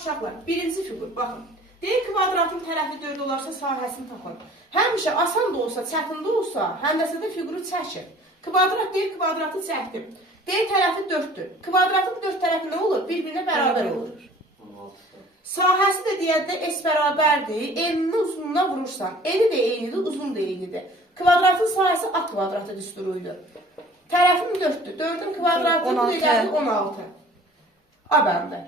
uşaqlar, birinci fiqur, baxın. Deyək kvadratın tərəfi 4 olarsa sahəsini tapın. Həmişə asan da olsa, çətin də olsa, həndəsədə fiquru çəkir. Kvadrat deyək, kvadratı çəkdim. Deyək tərəfi 4-dür. Kvadratın 4 tərəfi nə olur? Bir-birinə bərabər olur. Sahəsi də deyəndə S bərabərdir. Enini uzunluğuna vurursan. Eni də eynidir, uzun da eynidir. Kvadratın sahəsi A kvadratı düsturuydur. Tərəfim 4-dür. 4-ün kvadratı 16. A bəndə.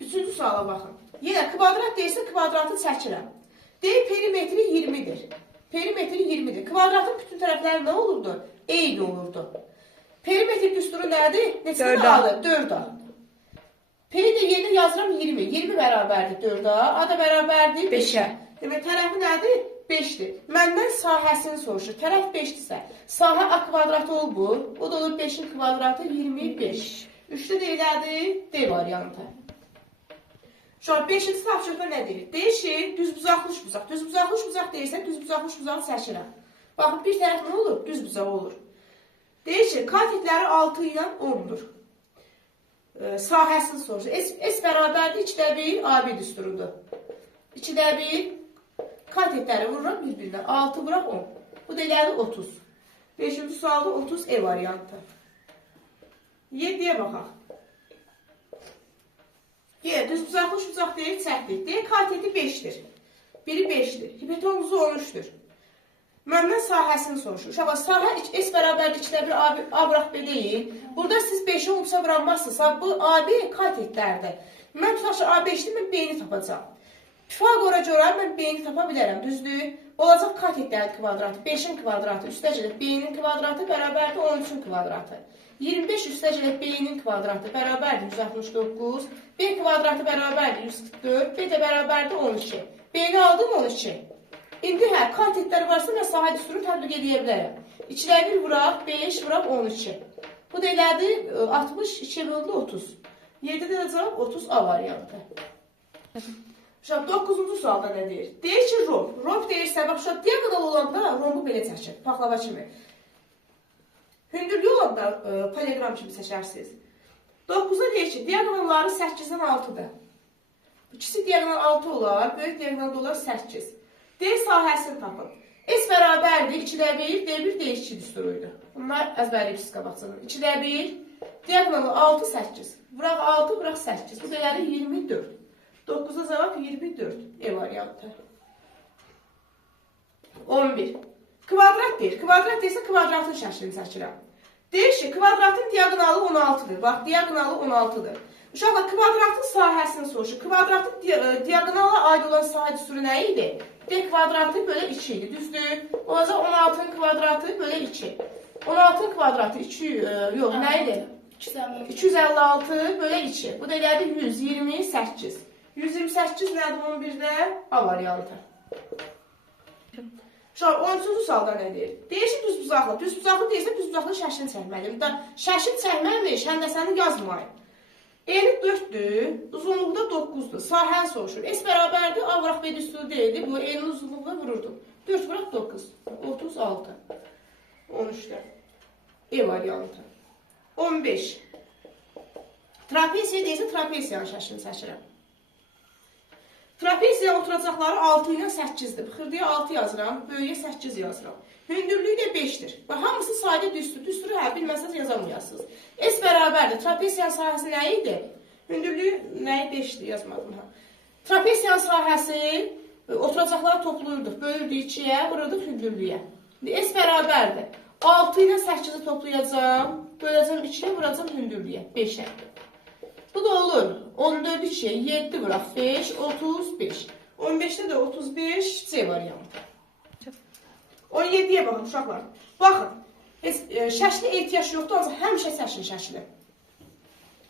Üçüncü suala baxın. Yenə kvadrat deyilsə kvadratı çəkirəm. Deyək perimetri 20-dir. Perimetri 20-dir. Kvadratın bütün tərəfləri nə olurdu? Eyni olurdu. Perimetri düsturu nədir? Neçə A-dır? 4A. P'yi də yeni yazıram 20. 20 bərabərdir 4A. A da bərabərdir 5-ə. Demək, tərəfi nədir? 5-dir. Məndən sahəsini soruşur. Tərəf 5-dirsə, sahə A kvadratı olur. O da olur 5-in kvadratı 25. 3-də deyilədir D variantı. Şu an 5-ci tapşırıqda nə deyir? Deyir düzbucaqlı bucaq. Düzbucaqlı bucaq deyirsə, düzbucaqlı bucağı çəkirəm. Baxın, bir tərəf nə olur? Düz bucaq olur. Deyir ki, katetləri 6 ilə 10-dur. Sahəsini soruşur. S bərabərdir 2-də 1 AB düsturudur. 2-də 1 katetləri vururam bir-birinə. 6 vuraq 10. Bu da elədi 30. 5-ci sualda 30 E variantı. 7-yə baxaq. Yenə düzbucaqlı bucaq deyil, çəkdik. Deyək, kateti 5-dir. Biri 5-dir. Hipotenuzu 13-dür. Məndən sahəsini soruşur. Uşaqlar, sahə S bərabərdir 2-də 1 A bıraq B deyil. Burada siz 5-i 13-ə vuranmazsınızsa, bu AB katetlərdir. Mən tutaq ki, A5-dir, mən B-ni tapacam. Pifagora görə mən B-ni tapa bilərəm, düzdür? Olacaq katetlərin kvadratı, 5-in kvadratı, üstəcələ B-nin kvadratı bərabərdir 13-ün kvadratı. 25 üstəcələ B-nin kvadratı bərabərdir 169, B kvadratı bərabərdir 144, B də bərabərdir 12. B-ni aldım 12. İndi katetlər varsa mən sahə düsturunu tətbiq edə bilərəm. 2-də 1 vuraq, 5 vuraq 12. Bu da elədi 60, 2 böldü 30. 7-də də cavab 30 A variantı. 9-cu sualda nə deyir? Deyir ki, romb. Romb deyirsə, bax, diagonal olanda rombu belə çəkir, paxlava kimi. Hündürlüyü olanda poleqram kimi çəkərsiniz. 9-da deyir ki, diagonalları 8-dən 6-dır. İkisi diagonal 6 olar, böyük diagonal olar 8. D sahəsini tapın. S bərabərdir 2-də 1, D1, D2 düsturuydu. Bunlar əzbərliyik qabaqcının. 2-də 1, diagonalı 6, 8. Vuraq 6, vuraq 8. Bu dəyəri 24. 9-da cavab 24. E variantı. 11. Kvadrat deyir. Kvadrat deyirsə kvadratın şəklini çəkirəm. Deyir ki, kvadratın diagonalı 16-dır. Bax, diagonalı 16-dır. Uşaqlar, kvadratın sahəsini soruşur. Kvadratın diagonala aid olan sahə düsturu nə idi? D kvadratı bölə 2 idi, düzdür? Olacaq 16-ın kvadratı bölə 2. 16-ın kvadratı 2, yox, nə idi? 256 bölə 2. Bu da elədi 128. 128 nədir 11-də? A variantı. Şu an 13-cü sualda nə deyir? Deyir ki, düzbucaqlı. Düzbucaqlı deyirsə, düzbucaqlı şəklini çəkməliyim. Şəklini çəkməmiş, həndəsəni yazmayın. Eni 4-dür, uzunluqda 9-dur. Sahəni soruşur. S bərabərdir, A vuraq B düsturu deyildi. Bu enin uzunluğuna vururdum. 4 vuraq 9. 36. 13-də. E variantı. 15. Trapesiya deyilsə, trapesiyanın şəklini çəkirəm. Trapesiyanın oturacaqları 6 ilə 8-dir. Xırdıya 6 yazıram, böyüyə 8 yazıram. Hündürlüyü də 5-dir. Və hamısı sadə düstur. Düsturu bilməsəz yazamayasınız. S bərabərdir. Trapesiyanın sahəsi nə idi? Hündürlüyü nəyi 5-dir yazmadım. Trapesiyanın sahəsi oturacaqları toplayırdıq. Bölürdük 2-yə, vururduk hündürlüyə. S bərabərdir. 6 ilə 8-i toplayacağım. Böləcəm 2-yə, vuracam hündürlüyə. 5-ə. Bu da olur. 14 2, 7 vuraq 5, 35. 15-də də 35 C variantı. 17-yə baxın, uşaqlar. Baxın, şəkli ehtiyac yoxdur, ancaq həmişə çəkin şəkli.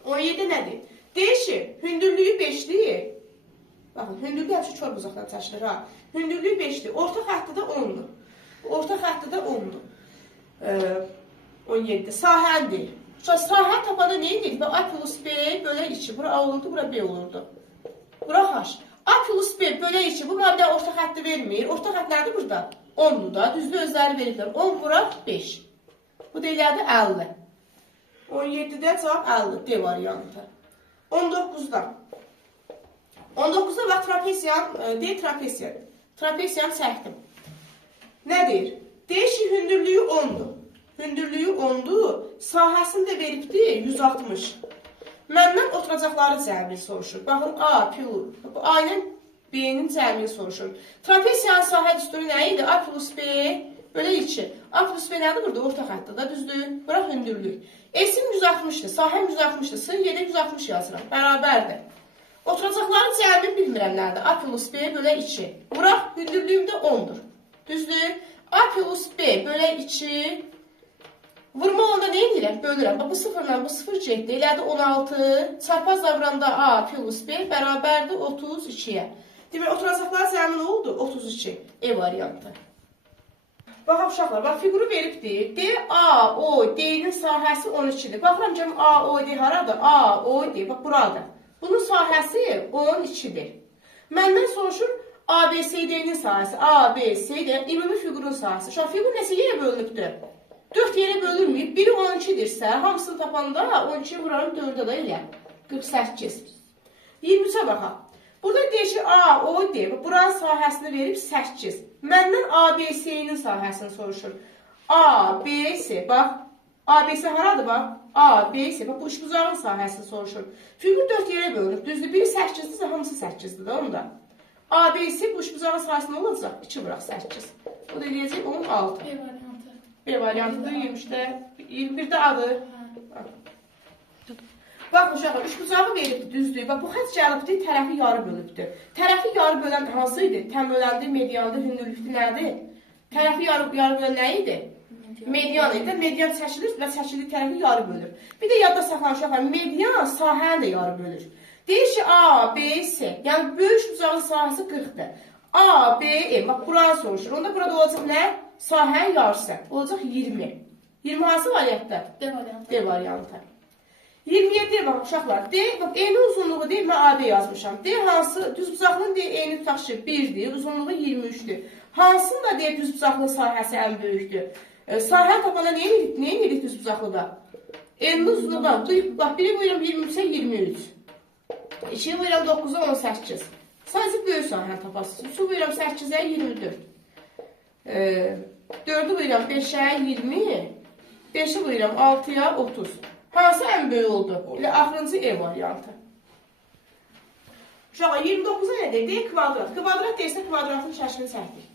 17 nədir? Deyir ki, hündürlüyü 5-dir. Baxın, hündürlüyü həmişə kör buzaqdan çəkilir. Hündürlüyü 5-dir. Orta xətti də 10-dur. Orta xətti də 10-dur. 17. Sahəndir. Sahəni tapanda nə edir? A plus B bölə 2. Bura A olurdu, bura B olurdu. Bura H. A plus B bölə 2. Bu məbdə orta xətti vermir. Orta xətt nədir burada? 10'dur da. Düzlü özləri veriblər. 10 vuraq 5. Bu da elədi 50. 17-də cavab 50. D variantı. 19-da. 19-da bax trapesiyanı, deyir trapesiyanı. Trapesiyanı çəkdim. Nə deyir? Deyir ki, hündürlüyü 10-dur. Hündürlüyü 10-dur, sahəsini də veribdir 160. Məndən oturacaqları cəmini soruşur. Baxın, A, bu A ilə B-nin cəmini soruşur. Trapesiyanın sahə düsturu nə idi? A plus B bölə 2. A plus B nədir burada? Orta xəttdə da düzdür. Bura hündürlük. S-im 160-dır, sahəm 160-dır. Sığ yerə 160 yazıram. Bərabərdir. Oturacaqların cəmini bilmirəm nədir? A plus B bölə 2. Bura hündürlüyüm də 10-dur. Düzdür. A plus B bölə 2. Vurma onda nə edirəm? Bölürəm. Bu sıfırla bu sıfır getdi. Elədi 16. Çarpaz zavranda A plus B bərabərdir 32-yə. Demək, oturacaqlar cəmi nə oldu? 32. E variantı. Bax, uşaqlar, bax, fiquru veribdir. D, A, O, D-nin sahəsi 12-dir. Baxıram ki, A, O, D haradır? A, O, D, bax, buradır. Bunun sahəsi 12-dir. Məndən soruşur, A, B, C, D-nin sahəsi. A, B, C, D, ümumi fiqurun sahəsi. Şu an fiqur nəsə yerə bölünübdür? 4 yerə bölünməyib. Biri 12-dirsə, hamısını tapanda 12-yə vurarım 4-də da elə. 48. 23-ə baxaq. Burada deyir ki, A, O, D. Buranın sahəsini verib 8. Məndən A, B, C-nin sahəsini soruşur. A, B, C. Bax, A, B, C haradır? Bax, A, B, C. Bax, bu üçbucağın sahəsini soruşur. Fiqur 4 yerə bölünüb. Düzdür, biri 8-dirsə, hamısı 8-dir də onda. A, B, C bu üçbucağın sahəsi nə olacaq? 2 vuraq 8. Bu da eləyəcək 16. B variantı. B variantıdır, 21-də adı. Bax, uşaqlar, üçbucağı veribdir, düzdür. Bax, bu xətt gəlibdir, tərəfi yarı bölübdür. Tərəfi yarı bölən hansı idi? Təm böləndir, mediandır, hündürlükdür, nədir? Tərəfi yarı bölən nə idi? Median idi. Median çəkilir və çəkildiyi tərəfi yarı bölür. Bir də yadda saxlan, uşaqlar, median sahəni də yarı bölür. Deyir ki, A, B, C. Yəni, böyük üçbucağın sahəsi 40-dır. A, B, E. Bax, buranı soruşur. Onda burada olacaq nə? Sahənin yarısı. Olacaq 20. 20 hansı variantda? D variantı. D variantı. 27-yə bax, uşaqlar. D, bax, E-nin uzunluğu deyil, mən AB yazmışam. D hansı? Düzbucaqlının D, E-ni tutaq ki, 1-dir, uzunluğu 23-dür. Hansının da D düzbucaqlının sahəsi ən böyükdür? Sahəni tapanda nə edirik düzbucaqlıda? E-nin uzunluğu, bax, biri buyuram 23-ə 23. 2-yi buyuram 9-a 18. Sadəcə böyük sahəni tapasınız. 3-ü buyuram 8-ə 24. 4-ü buyuram 5-ə 20. 5-i buyuram 6-ya 30. Hansı ən böyük oldu? Elə axırıncı E variantı. Uşaqlar, 29-a nədir? D kvadrat. Kvadrat deyirsə kvadratın şəklini çəkdik.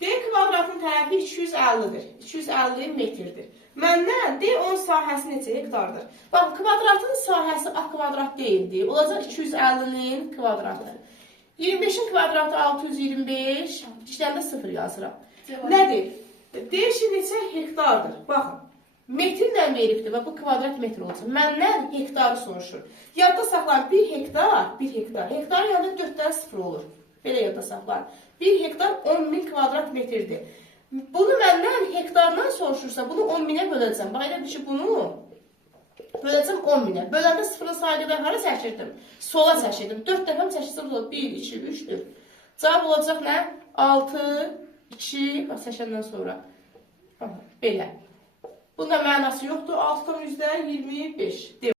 D kvadratın tərəfi 250-dir. 250 metrdir. Məndən D onun sahəsi neçə hektardır? Bax, kvadratın sahəsi A kvadrat deyildi. Olacaq 250-nin kvadratı. 25-in kvadratı 625. İşləndə 0 yazıram. Nədir? Deyir ki, neçə hektardır? Baxın. Metrlə veribdir və bu kvadrat metr olacaq. Məndən hektarı soruşur. Yadda saxlayın, 1 hektar, 1 hektar. Hektarın yanında 4 dənə 0 olur. Belə yadda saxlayın. 1 hektar 10.000 kvadrat metrdir. Bunu məndən hektardan soruşursa, bunu 10.000-ə böləcəm. Bax, elə bir ki, bunu böləcəm 10.000-ə. Böləndə 0-ın sayıqdan hara çəkirdim? Sola çəkirdim. 4 dəfəm çəkirsəm, 1, 2, 3, 4. Cavab olacaq nə? 6, 2, çəkəndən sonra. Belə. Bunda mənası yoxdur. 6,25.